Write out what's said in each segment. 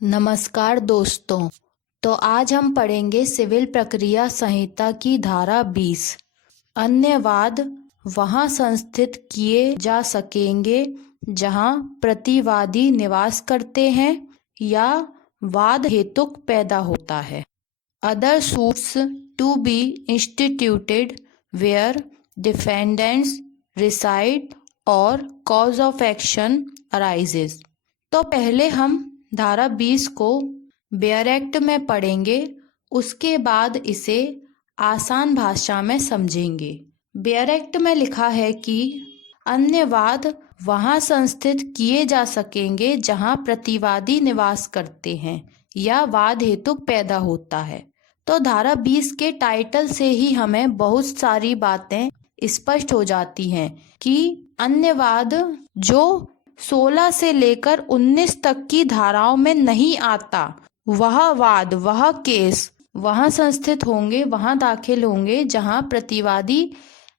नमस्कार दोस्तों। तो आज हम पढ़ेंगे सिविल प्रक्रिया संहिता की धारा 20। अन्य वाद वहाँ संस्थित किए जा सकेंगे जहाँ प्रतिवादी निवास करते हैं या वाद हेतुक पैदा होता है। Other suits to be instituted where defendants reside or cause of action arises. तो पहले हम धारा 20 को बेयर एक्ट में पढ़ेंगे, उसके बाद इसे आसान भाषा में समझेंगे। बेयर एक्ट में लिखा है कि अन्य वाद वहाँ संस्थित किए जा सकेंगे जहाँ प्रतिवादी निवास करते हैं या वाद हेतुक पैदा होता है। तो धारा 20 के टाइटल से ही हमें बहुत सारी बातें स्पष्ट हो जाती हैं कि अन्य वाद जो 16 से लेकर 19 तक की धाराओं में नहीं आता, वह वाद, वह केस वहाँ संस्थित होंगे, वहाँ दाखिल होंगे जहाँ प्रतिवादी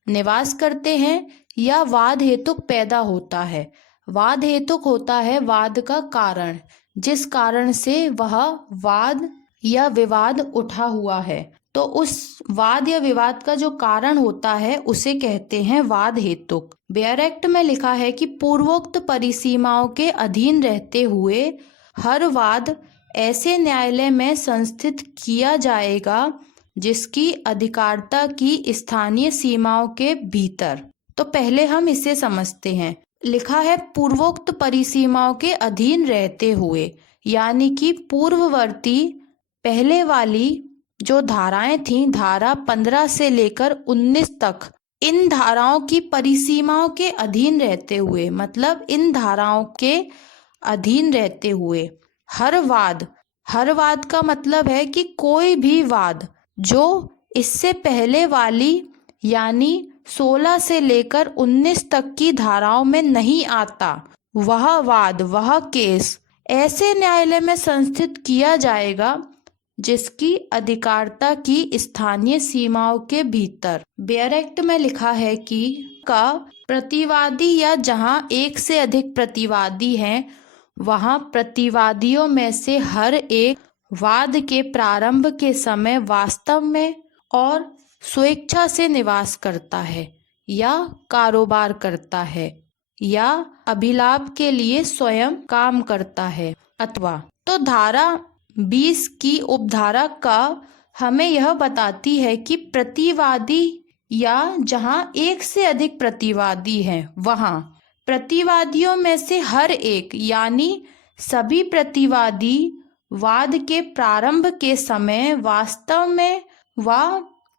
निवास करते हैं या वाद हेतुक पैदा होता है। वाद हेतुक होता है वाद का कारण, जिस कारण से वह वाद या विवाद उठा हुआ है। तो उस वाद या विवाद का जो कारण होता है उसे कहते हैं वाद हेतुक। बेयर एक्ट में लिखा है कि पूर्वोक्त परिसीमाओं के अधीन रहते हुए हर वाद ऐसे न्यायालय में संस्थित किया जाएगा जिसकी अधिकारिता की स्थानीय सीमाओं के भीतर। तो पहले हम इसे समझते हैं। लिखा है पूर्वोक्त परिसीमाओं के अधीन रहते हुए, यानी कि पूर्ववर्ती पहले वाली जो धाराएं थीं, धारा 15 से लेकर 19 तक, इन धाराओं की परिसीमाओं के अधीन रहते हुए, मतलब इन धाराओं के अधीन रहते हुए हर वाद का मतलब है कि कोई भी वाद जो इससे पहले वाली यानी 16 से लेकर 19 तक की धाराओं में नहीं आता, वह वाद, वह केस ऐसे न्यायालय में संस्थित किया जाएगा जिसकी अधिकारिता की स्थानीय सीमाओं के भीतर। बेयर एक्ट में लिखा है कि का प्रतिवादी या जहां एक से अधिक प्रतिवादी हैं, वहां प्रतिवादियों में से हर एक वाद के प्रारंभ के समय वास्तव में और स्वेच्छा से निवास करता है या कारोबार करता है या अभिलाभ के लिए स्वयं काम करता है अथवा। तो धारा 20 की उपधारा का हमें यह बताती है कि प्रतिवादी या जहां एक से अधिक प्रतिवादी हैं, वहां प्रतिवादियों में से हर एक यानी सभी प्रतिवादी वाद के प्रारंभ के समय वास्तव में व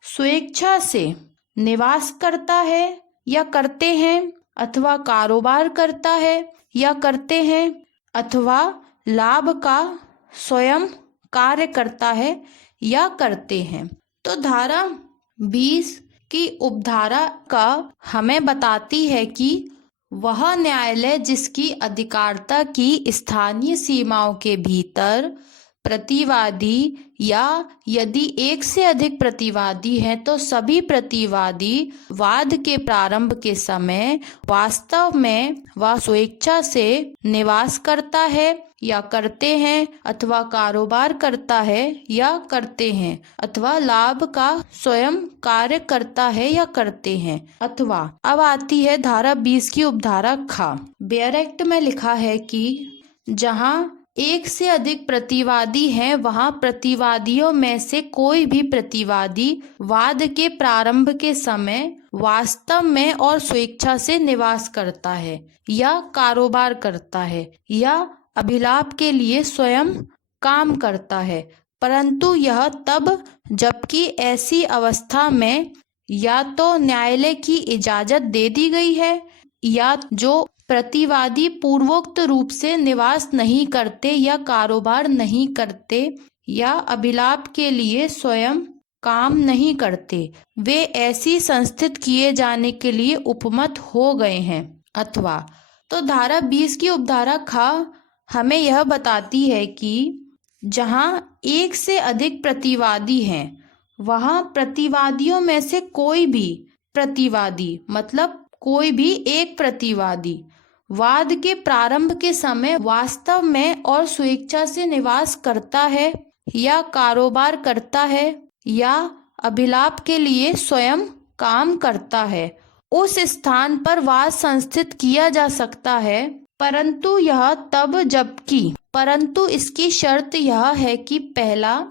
स्वेच्छा से निवास करता है या करते हैं अथवा कारोबार करता है या करते हैं अथवा लाभ का स्वयं कार्य करता है या करते हैं। तो धारा 20 की उपधारा का हमें बताती है कि वह न्यायालय जिसकी अधिकारिता की स्थानीय सीमाओं के भीतर प्रतिवादी या यदि एक से अधिक प्रतिवादी हैं तो सभी प्रतिवादी वाद के प्रारंभ के समय वास्तव में व स्वेच्छा से निवास करता है या करते हैं अथवा कारोबार करता है या करते हैं अथवा लाभ का स्वयं कार्य करता है या करते हैं अथवा। अब आती है धारा 20 की उपधारा खा। बेयर एक्ट में लिखा है कि जहां एक से अधिक प्रतिवादी हैं, वहां प्रतिवादियों में से कोई भी प्रतिवादी वाद के प्रारंभ के समय वास्तव में और स्वेच्छा से निवास करता है या कारोबार करता है या अभिलाभ के लिए स्वयं काम करता है, परंतु यह तब जबकि ऐसी अवस्था में या तो न्यायालय की इजाजत दे दी गई है या जो प्रतिवादी पूर्वोक्त रूप से निवास नहीं करते या कारोबार नहीं करते या अभिलाभ के लिए स्वयं काम नहीं करते, वे ऐसी संस्थित किए जाने के लिए उपमत हो गए हैं अथवा। तो धारा 20 की उपधारा खा हमें यह बताती है कि जहां एक से अधिक प्रतिवादी हैं, वहां प्रतिवादियों में से कोई भी प्रतिवादी, मतलब कोई भी एक प्रतिवादी वाद के प्रारंभ के समय वास्तव में और स्वेच्छा से निवास करता है या कारोबार करता है या अभिलाप के लिए स्वयं काम करता है, उस स्थान पर वाद संस्थित किया जा सकता है, परंतु यह तब जबकि परंतु इसकी शर्त यह है कि पहला,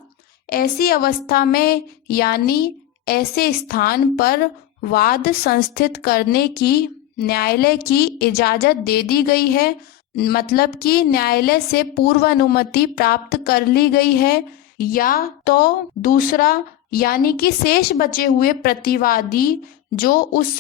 ऐसी अवस्था में यानी ऐसे स्थान पर वाद संस्थित करने की न्यायालय की इजाजत दे दी गई है, मतलब कि न्यायालय से पूर्व अनुमति प्राप्त कर ली गई है, या तो दूसरा यानी कि शेष बचे हुए प्रतिवादी जो उस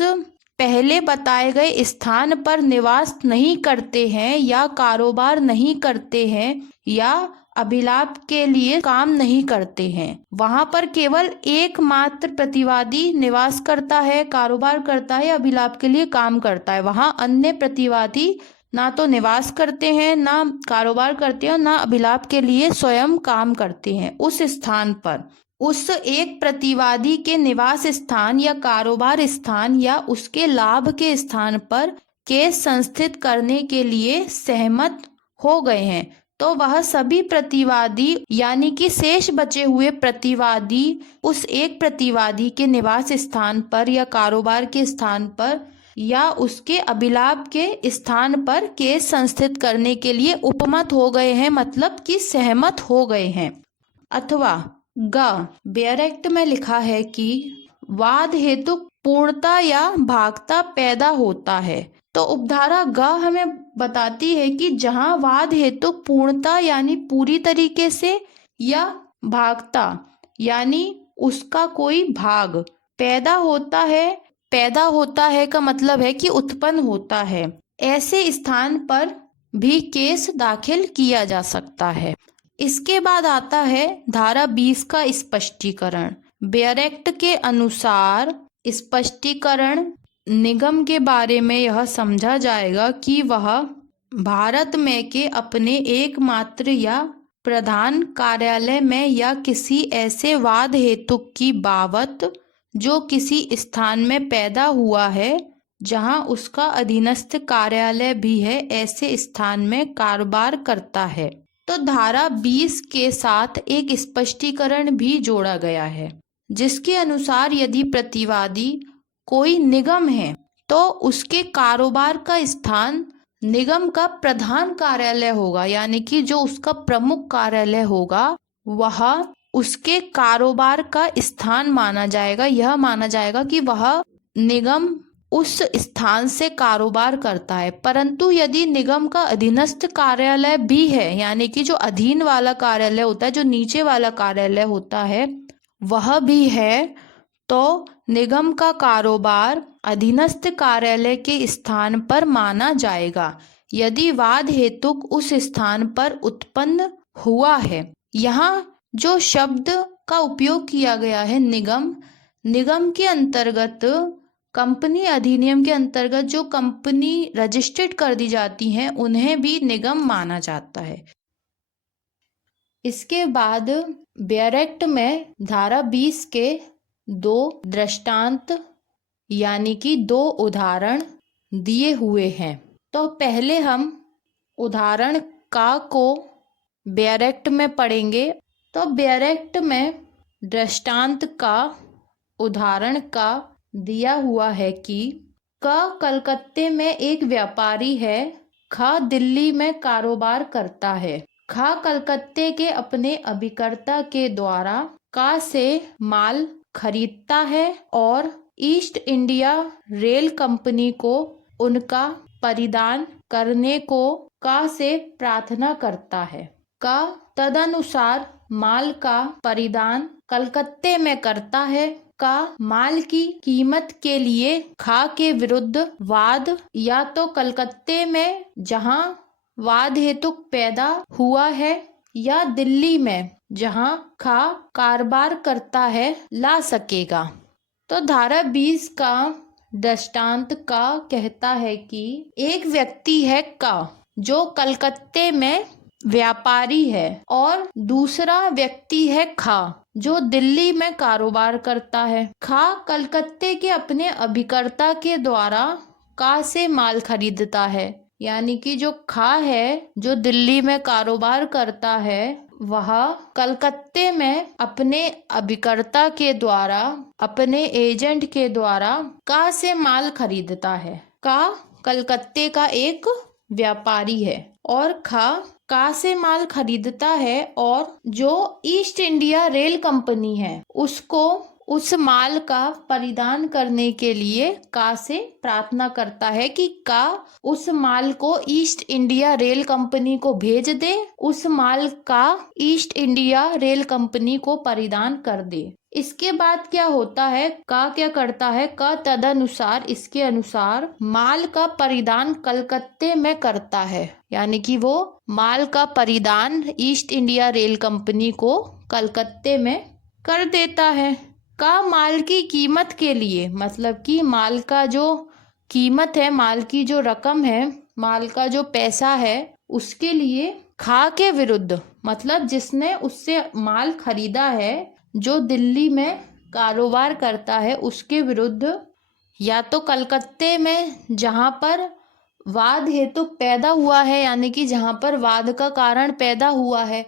पहले बताए गए स्थान पर निवास नहीं करते हैं या कारोबार नहीं करते हैं या अभिलाप के लिए काम नहीं करते हैं, वहां पर केवल एकमात्र प्रतिवादी निवास करता है, कारोबार करता है, अभिलाप के लिए काम करता है, वहां अन्य प्रतिवादी ना तो निवास करते हैं, ना कारोबार करते हैं, ना अभिलाप के लिए स्वयं काम करते हैं। उस स्थान पर उस एक प्रतिवादी के निवास स्थान या कारोबार स्थान या उसके लाभ के स्थान पर केस संस्थित करने के लिए सहमत हो गए हैं, तो वह सभी प्रतिवादी यानी कि शेष बचे हुए प्रतिवादी उस एक प्रतिवादी के निवास स्थान पर या कारोबार के स्थान पर या उसके अभिलाप के स्थान पर केस संस्थित करने के लिए उपमत हो गए हैं, मतलब कि सहमत हो गए हैं। अथवा बेयर एक्ट में लिखा है कि वाद हेतु पूर्णता या भागता पैदा होता है, तो उपधारा ग हमें बताती है कि जहां वाद हेतु पूर्णता यानी पूरी तरीके से या भागता यानी उसका कोई भाग पैदा होता है का मतलब है कि उत्पन्न होता है, ऐसे स्थान पर भी केस दाखिल किया जा सकता है। इसके बाद आता है धारा 20 का स्पष्टीकरण। बेयर एक्ट के अनुसार स्पष्टीकरण निगम के बारे में यह समझा जाएगा कि वह भारत में के अपने एकमात्र या प्रधान कार्यालय में या किसी ऐसे वाद हेतु की बाबत जो किसी स्थान में पैदा हुआ है जहां उसका अधीनस्थ कार्यालय भी है, ऐसे स्थान में कारोबार करता है। तो धारा 20 के साथ एक स्पष्टीकरण भी जोड़ा गया है, जिसके अनुसार यदि प्रतिवादी कोई निगम है तो उसके कारोबार का स्थान निगम का प्रधान कार्यालय होगा, यानी कि जो उसका प्रमुख कार्यालय होगा वह उसके कारोबार का स्थान माना जाएगा। यह माना जाएगा कि वह निगम उस स्थान से कारोबार करता है। परंतु यदि निगम का अधीनस्थ कार्यालय भी है, यानी कि जो अधीन वाला कार्यालय होता है, जो नीचे वाला कार्यालय होता है वह भी है, तो निगम का कारोबार अधीनस्थ कार्यालय के स्थान पर माना जाएगा यदि वाद हेतुक उस स्थान पर उत्पन्न हुआ है। यहाँ जो शब्द का उपयोग किया गया है निगम के अंतर्गत कंपनी अधिनियम के अंतर्गत जो कंपनी रजिस्टर्ड कर दी जाती हैं उन्हें भी निगम माना जाता है। इसके बाद बेयर एक्ट में धारा 20 के 2 दृष्टांत यानी कि 2 उदाहरण दिए हुए हैं। तो पहले हम उदाहरण का को बेयर एक्ट में पढ़ेंगे। तो बेयर एक्ट में दृष्टांत का उदाहरण का दिया हुआ है कि क कलकत्ते में एक व्यापारी है, ख दिल्ली में कारोबार करता है। ख कलकत्ते के अपने अभिकर्ता के द्वारा का से माल खरीदता है और ईस्ट इंडिया रेल कंपनी को उनका परिधान करने को का से प्रार्थना करता है। का तदनुसार माल का परिधान कलकत्ते में करता है। का माल की कीमत के लिए खा के विरुद्ध वाद या तो कलकत्ते में जहां वाद हेतु पैदा हुआ है या दिल्ली में जहां खा कारोबार करता है ला सकेगा। तो धारा 20 का दृष्टांत का कहता है कि एक व्यक्ति है का जो कलकत्ते में व्यापारी है और दूसरा व्यक्ति है खा जो दिल्ली में कारोबार करता है। खा कलकत्ते के अपने अभिकर्ता के द्वारा का से माल खरीदता है यानी कि जो खा है जो दिल्ली में कारोबार करता है वह कलकत्ते में अपने अभिकर्ता के द्वारा, अपने एजेंट के द्वारा का से माल खरीदता है। का कलकत्ते का एक व्यापारी है और खा का से माल खरीदता है और जो ईस्ट इंडिया रेल कंपनी है उसको उस माल का परिधान करने के लिए का से प्रार्थना करता है कि का उस माल को ईस्ट इंडिया रेल कंपनी को भेज दे, उस माल का ईस्ट इंडिया रेल कंपनी को परिधान कर दे। इसके बाद क्या होता है, का क्या करता है, का तदनुसार इसके अनुसार माल का परिधान कलकत्ते में करता है, यानी कि वो माल का परिधान ईस्ट इंडिया रेल कंपनी को कलकत्ते में कर देता है। का माल की कीमत के लिए, मतलब कि माल का जो कीमत है, माल की जो रकम है, माल का जो पैसा है, उसके लिए खा के विरुद्ध, मतलब जिसने उससे माल खरीदा है, जो दिल्ली में कारोबार करता है, उसके विरुद्ध या तो कलकत्ते में जहाँ पर वाद हेतु पैदा हुआ है, यानी कि जहाँ पर वाद का कारण पैदा हुआ है,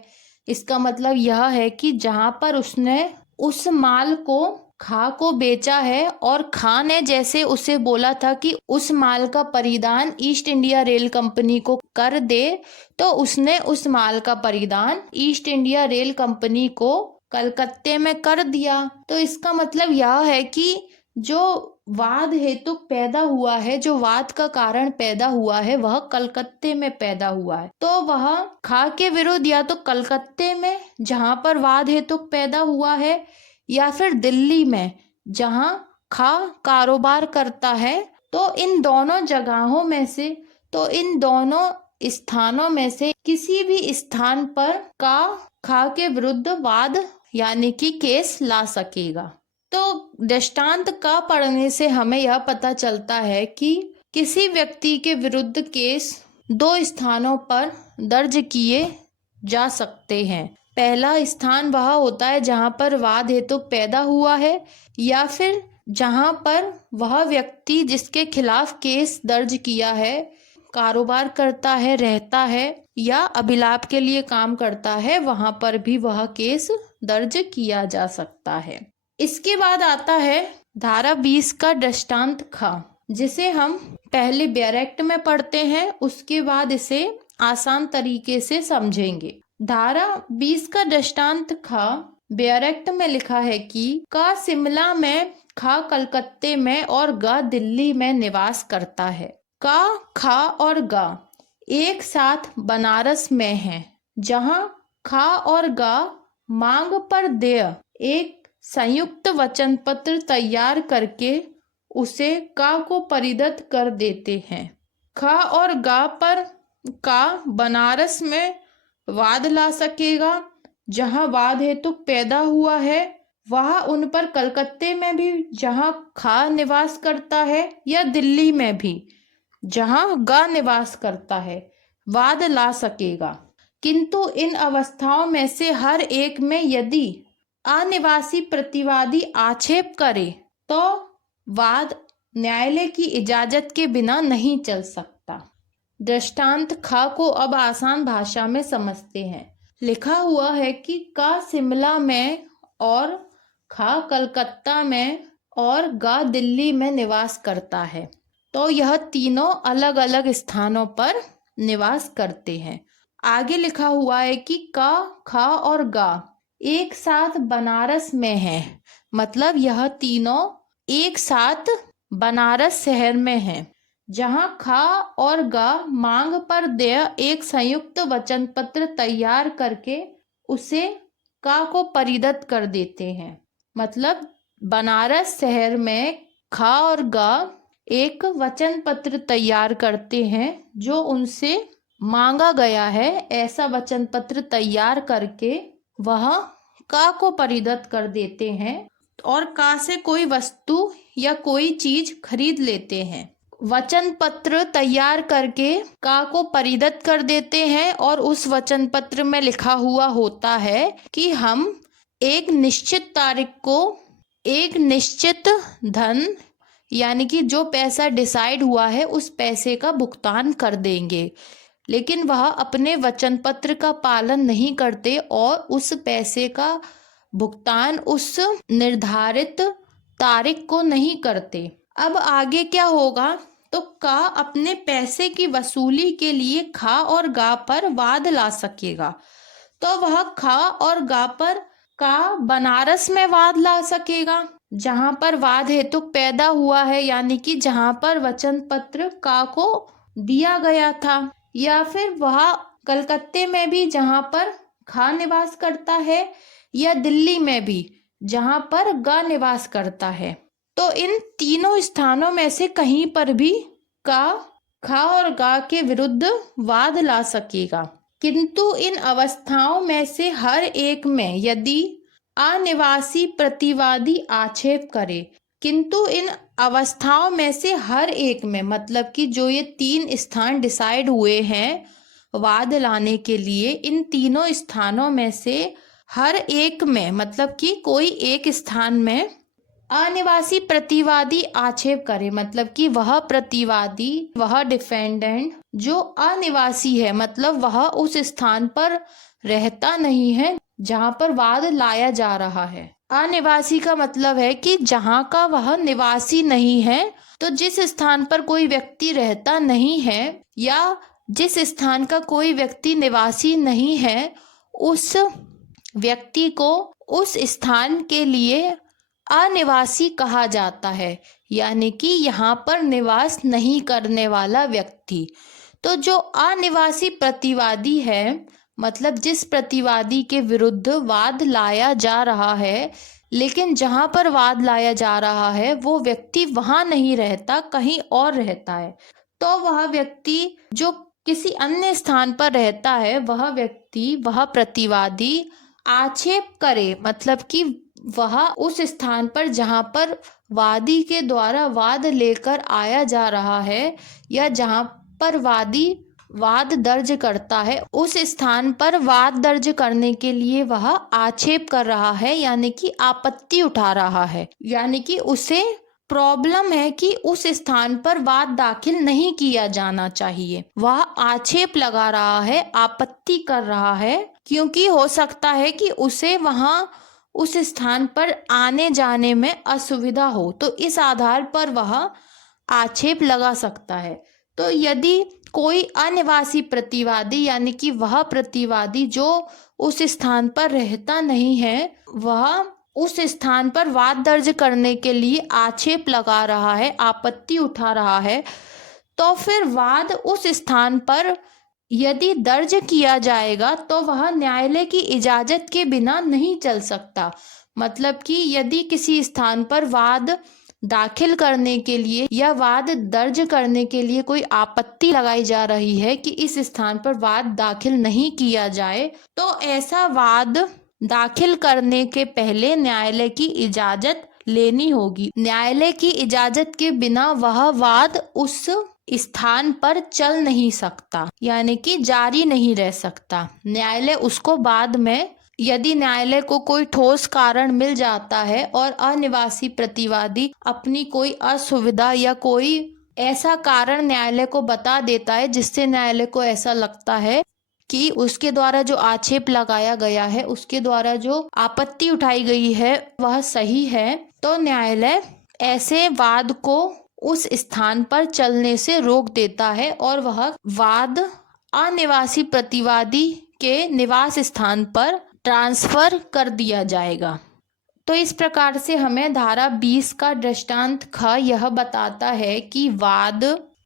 इसका मतलब यह है कि जहाँ पर उसने उस माल को खा को बेचा है और खा ने जैसे उसे बोला था कि उस माल का परिधान ईस्ट इंडिया रेल कंपनी को कर दे, तो उसने उस माल का परिधान ईस्ट इंडिया रेल कंपनी को कलकत्ते में कर दिया। तो इसका मतलब यह है कि जो वाद हेतु पैदा हुआ है, जो वाद का कारण पैदा हुआ है, वह कलकत्ते में पैदा हुआ है। तो वह खा के विरुद्ध या तो कलकत्ते में जहाँ पर वाद हेतु पैदा हुआ है, या फिर दिल्ली में जहाँ खा कारोबार करता है। तो इन दोनों जगहों में से, तो इन दोनों स्थानों में से किसी भी स्थान पर का खा के विरुद्ध वाद यानी कि केस ला सकेगा। तो दृष्टांत का पढ़ने से हमें यह पता चलता है कि किसी व्यक्ति के विरुद्ध केस दो स्थानों पर दर्ज किए जा सकते हैं। पहला स्थान वह होता है जहाँ पर वाद हेतु पैदा हुआ है, या फिर जहाँ पर वह व्यक्ति जिसके खिलाफ केस दर्ज किया है कारोबार करता है, रहता है या अभिलाप के लिए काम करता है, वहाँ पर भी वह केस दर्ज किया जा सकता है। इसके बाद आता है धारा 20 का दृष्टांत खा, जिसे हम पहले बैरेक्ट में पढ़ते हैं, उसके बाद इसे आसान तरीके से समझेंगे। धारा 20 का दृष्टांत खा बैरेक्ट में लिखा है कि का शिमला में, खा कलकत्ते में और गा दिल्ली में निवास करता है। का, खा और गा एक साथ बनारस में हैं, जहां खा और गा मांग पर देय एक संयुक्त वचन पत्र तैयार करके उसे का को परिदत्त कर देते हैं। खा और गा पर का बनारस में वाद ला सकेगा, जहां वाद हेतु पैदा हुआ है, वह उन पर कलकत्ते में भी जहां खा निवास करता है, या दिल्ली में भी जहां गा निवास करता है, वाद ला सकेगा। किंतु इन अवस्थाओं में से हर एक में यदि अनिवासी प्रतिवादी आक्षेप करे तो वाद न्यायालय की इजाजत के बिना नहीं चल सकता। दृष्टांत खा को अब आसान भाषा में समझते हैं। लिखा हुआ है कि का शिमला में और खा कलकत्ता में और गा दिल्ली में निवास करता है। तो यह तीनों अलग अलग स्थानों पर निवास करते हैं। आगे लिखा हुआ है कि का, खा और गा एक साथ बनारस में है, मतलब यह तीनों एक साथ बनारस शहर में हैं, जहां खा और गा मांग पर देय एक संयुक्त वचन पत्र तैयार करके उसे का को परिदत्त कर देते हैं। मतलब बनारस शहर में खा और गा एक वचन पत्र तैयार करते हैं जो उनसे मांगा गया है। ऐसा वचन पत्र तैयार करके वह का को परिदत्त कर देते हैं और का से कोई वस्तु या कोई चीज खरीद लेते हैं। वचन पत्र तैयार करके का को परिदत्त कर देते हैं और उस वचन पत्र में लिखा हुआ होता है कि हम एक निश्चित तारीख को एक निश्चित धन यानी कि जो पैसा डिसाइड हुआ है उस पैसे का भुगतान कर देंगे, लेकिन वह अपने वचन पत्र का पालन नहीं करते और उस पैसे का भुगतान उस निर्धारित तारीख को नहीं करते। अब आगे क्या होगा, तो का अपने पैसे की वसूली के लिए खा और गा पर वाद ला सकेगा। तो वह खा और गा पर का बनारस में वाद ला सकेगा, जहां पर वाद हेतु पैदा हुआ है, यानी कि जहां पर वचन पत्र का को दिया गया था, या फिर वह कलकत्ते में भी जहां पर खा निवास करता है, या दिल्ली में भी जहां पर गा निवास करता है। तो इन तीनों स्थानों में से कहीं पर भी का, खा और गा के विरुद्ध वाद ला सकेगा, किंतु इन अवस्थाओं में से हर एक में यदि अनिवासी प्रतिवादी आक्षेप करे, किंतु इन अवस्थाओं में से हर एक में, मतलब कि जो ये 3 स्थान डिसाइड हुए हैं वाद लाने के लिए, इन तीनों स्थानों में से हर एक में, मतलब कि कोई एक स्थान में अनिवासी प्रतिवादी आक्षेप करे, मतलब कि वह प्रतिवादी, वह डिफेंडेंट जो अनिवासी है, मतलब वह उस स्थान पर रहता नहीं है जहां पर वाद लाया जा रहा है। अनिवासी का मतलब है कि जहां का वह निवासी नहीं है। तो जिस स्थान पर कोई व्यक्ति रहता नहीं है या जिस स्थान का कोई व्यक्ति निवासी नहीं है, उस व्यक्ति को उस स्थान के लिए अनिवासी कहा जाता है, यानी कि यहाँ पर निवास नहीं करने वाला व्यक्ति। तो जो अनिवासी प्रतिवादी है, मतलब जिस प्रतिवादी के विरुद्ध वाद लाया जा रहा है, लेकिन जहाँ पर वाद लाया जा रहा है वो व्यक्ति वहाँ नहीं रहता, कहीं और रहता है, तो वह व्यक्ति जो किसी अन्य स्थान पर रहता है, वह व्यक्ति, वह प्रतिवादी आक्षेप करे, मतलब कि वह उस स्थान पर जहां पर वादी के द्वारा वाद लेकर आया जा रहा है या जहां पर वादी वाद दर्ज करता है, उस स्थान पर वाद दर्ज करने के लिए वह आक्षेप कर रहा है, यानी कि आपत्ति उठा रहा है, यानी कि उसे प्रॉब्लम है कि उस स्थान पर वाद दाखिल नहीं किया जाना चाहिए। वह आक्षेप लगा रहा है, आपत्ति कर रहा है, क्योंकि हो सकता है कि उसे वहां उस स्थान पर आने जाने में असुविधा हो, तो इस आधार पर वह आक्षेप लगा सकता है। तो यदि कोई अनिवासी प्रतिवादी, यानी कि वह प्रतिवादी जो उस स्थान पर रहता नहीं है, वह उस स्थान पर वाद दर्ज करने के लिए आक्षेप लगा रहा है, आपत्ति उठा रहा है, तो फिर वाद उस स्थान पर यदि दर्ज किया जाएगा तो वह न्यायालय की इजाजत के बिना नहीं चल सकता। मतलब कि यदि किसी स्थान पर वाद दाखिल करने के लिए या वाद दर्ज करने के लिए कोई आपत्ति लगाई जा रही है कि इस स्थान पर वाद दाखिल नहीं किया जाए, तो ऐसा वाद दाखिल करने के पहले न्यायालय की इजाजत लेनी होगी। न्यायालय की इजाजत के बिना वह वाद उस स्थान पर चल नहीं सकता, यानी कि जारी नहीं रह सकता। न्यायालय उसको बाद में, यदि न्यायालय को कोई ठोस कारण मिल जाता है और अनिवासी प्रतिवादी अपनी कोई असुविधा या कोई ऐसा कारण न्यायालय को बता देता है जिससे न्यायालय को ऐसा लगता है कि उसके द्वारा जो आक्षेप लगाया गया है, उसके द्वारा जो आपत्ति उठाई गई है वह सही है, तो न्यायालय ऐसे वाद को उस स्थान पर चलने से रोक देता है और वह वाद अनिवासी प्रतिवादी के निवास स्थान पर ट्रांसफर कर दिया जाएगा। तो इस प्रकार से हमें धारा 20 का दृष्टांत ख यह बताता है कि वाद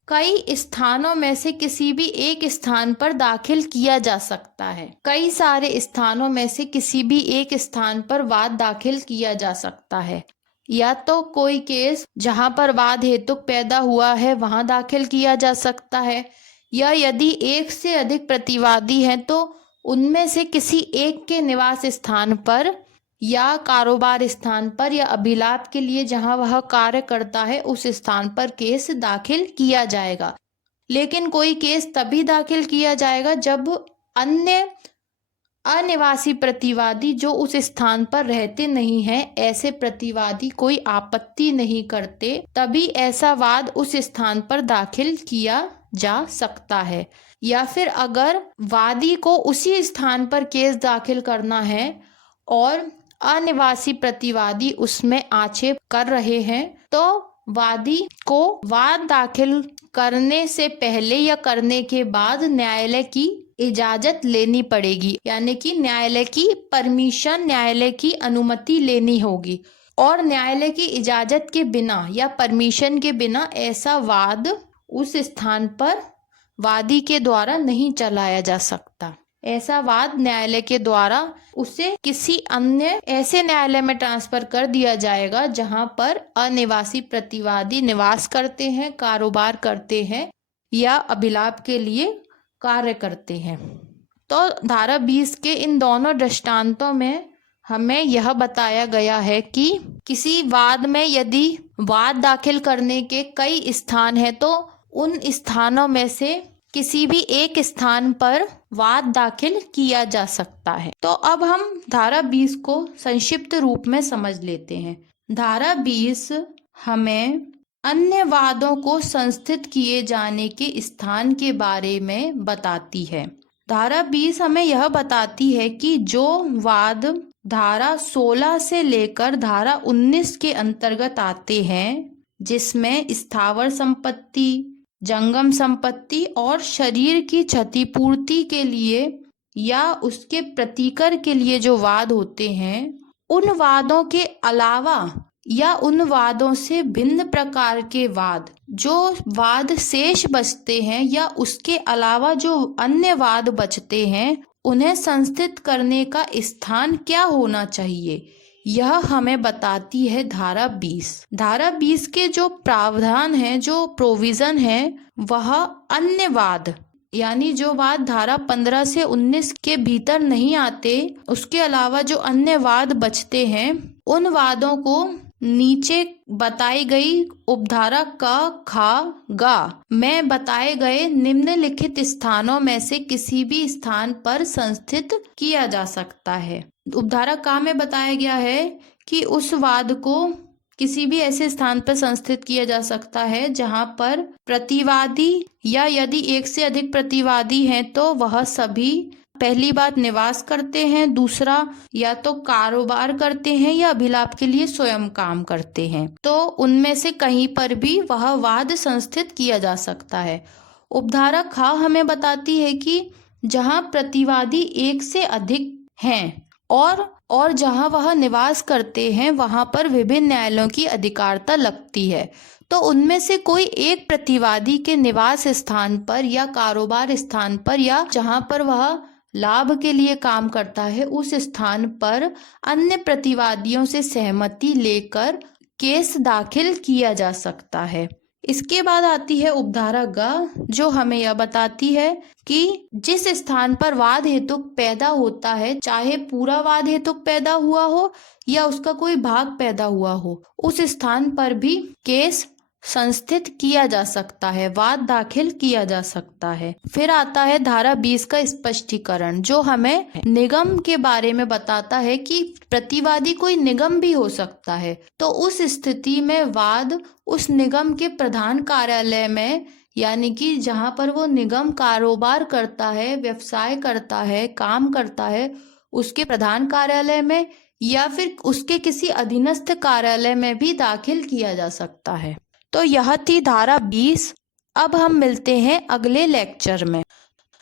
कई स्थानों में से किसी भी एक स्थान पर दाखिल किया जा सकता है। कई सारे स्थानों में से किसी भी एक स्थान पर वाद दाखिल किया जा सकता है। या तो कोई केस जहां पर वाद हेतु पैदा हुआ है वहां दाखिल किया जा सकता है, या यदि एक से अधिक प्रतिवादी हैं तो उनमें से किसी एक के निवास स्थान पर या कारोबार स्थान पर या अभिलाप के लिए जहां वह कार्य करता है उस स्थान पर केस दाखिल किया जाएगा। लेकिन कोई केस तभी दाखिल किया जाएगा जब अन्य अनिवासी प्रतिवादी जो उस स्थान पर रहते नहीं हैं, ऐसे प्रतिवादी कोई आपत्ति नहीं करते, तभी ऐसा वाद उस स्थान पर दाखिल किया जा सकता है। या फिर अगर वादी को उसी स्थान पर केस दाखिल करना है और अनिवासी प्रतिवादी उसमें आक्षेप कर रहे हैं, तो वादी को वाद दाखिल करने से पहले या करने के बाद न्यायालय की इजाजत लेनी पड़ेगी, यानी कि न्यायालय की परमिशन, न्यायालय की अनुमति लेनी होगी। और न्यायालय की इजाजत के बिना या परमिशन के बिना ऐसा वाद उस स्थान पर वादी के द्वारा नहीं चलाया जा सकता। ऐसा वाद न्यायालय के द्वारा उसे किसी अन्य ऐसे न्यायालय में ट्रांसफर कर दिया जाएगा जहां पर अनिवासी प्रतिवादी निवास करते हैं, कारोबार करते हैं या अभिलाप के लिए कार्य करते हैं। तो धारा 20 के इन दोनों दृष्टांतों में हमें यह बताया गया है कि किसी वाद में यदि वाद दाखिल करने के कई स्थान हैं तो उन स्थानों में से किसी भी एक स्थान पर वाद दाखिल किया जा सकता है। तो अब हम धारा 20 को संक्षिप्त रूप में समझ लेते हैं। धारा 20 हमें अन्य वादों को संस्थित किए जाने के स्थान के बारे में बताती है। धारा 20 हमें यह बताती है कि जो वाद धारा 16 से लेकर धारा 19 के अंतर्गत आते हैं, जिसमें स्थावर संपत्ति, जंगम संपत्ति और शरीर की क्षतिपूर्ति के लिए या उसके प्रतिकर के लिए जो वाद होते हैं, उन वादों के अलावा या उन वादों से भिन्न प्रकार के वाद, जो वाद शेष बचते हैं या उसके अलावा जो अन्य वाद बचते हैं, उन्हें संस्थित करने का स्थान क्या होना चाहिए, यह हमें बताती है धारा 20। धारा 20 के जो प्रावधान है, जो प्रोविजन है, वह अन्य वाद यानी जो वाद धारा 15 से 19 के भीतर नहीं आते, उसके अलावा जो अन्य वाद बचते हैं, उन वादों को नीचे बताई गई उपधारा क, ख, ग में बताए गए निम्नलिखित स्थानों में से किसी भी स्थान पर संस्थित किया जा सकता है। उपधारा क में बताया गया है कि उस वाद को किसी भी ऐसे स्थान पर संस्थित किया जा सकता है जहां पर प्रतिवादी या यदि एक से अधिक प्रतिवादी हैं तो वह सभी पहली बात निवास करते हैं, दूसरा या तो कारोबार करते हैं या अभिलाप के लिए स्वयं काम करते हैं, तो उनमें से कहीं पर भी वह वाद संस्थित किया जा सकता है। उपधारा ख हमें बताती है कि जहां प्रतिवादी एक से अधिक हैं और जहां वह निवास करते हैं वहां पर विभिन्न न्यायालयों की अधिकारता लगती है, तो उनमें से कोई एक प्रतिवादी के निवास स्थान पर या कारोबार स्थान पर या जहां पर वह लाभ के लिए काम करता है उस स्थान पर अन्य प्रतिवादियों से सहमति लेकर केस दाखिल किया जा सकता है। इसके बाद आती है उपधारा ग, जो हमें यह बताती है कि जिस स्थान पर वाद हेतुक पैदा होता है, चाहे पूरा वाद हेतुक पैदा हुआ हो या उसका कोई भाग पैदा हुआ हो, उस स्थान पर भी केस संस्थित किया जा सकता है, वाद दाखिल किया जा सकता है। फिर आता है धारा 20 का स्पष्टीकरण, जो हमें निगम के बारे में बताता है कि प्रतिवादी कोई निगम भी हो सकता है, तो उस स्थिति में वाद उस निगम के प्रधान कार्यालय में, यानी कि जहां पर वो निगम कारोबार करता है, व्यवसाय करता है, काम करता है, उसके प्रधान कार्यालय में या फिर उसके किसी अधीनस्थ कार्यालय में भी दाखिल किया जा सकता है। तो यह थी धारा 20। अब हम मिलते हैं अगले लेक्चर में।